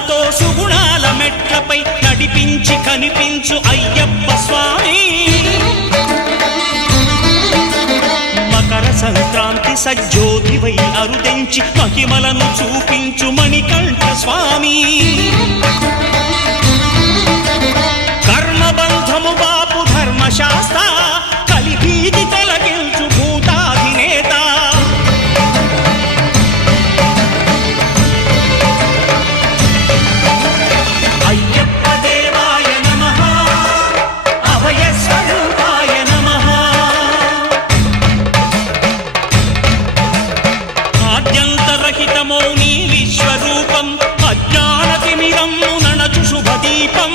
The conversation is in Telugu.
సుగుణాలతో సుగుణాల మెట్లపై నడిపించి కనిపించు అయ్యప్ప స్వామి మకర సంక్రాంతి సజ్జోతివై అరుదెంచి మహిమలను చూపించు మణికంఠ స్వామి కర్మబంధము బాపు ధర్మశాస్త్ర కలిభీతి తొలగించు భూతాధినేత అయ్యప్ప దేవాయ నమః అభయ స్వరూపాయ నమః ఆద్యంతరహితమౌ నీ విశ్వరూపం అజ్ఞానతిమిరము నణచు శుభదీపం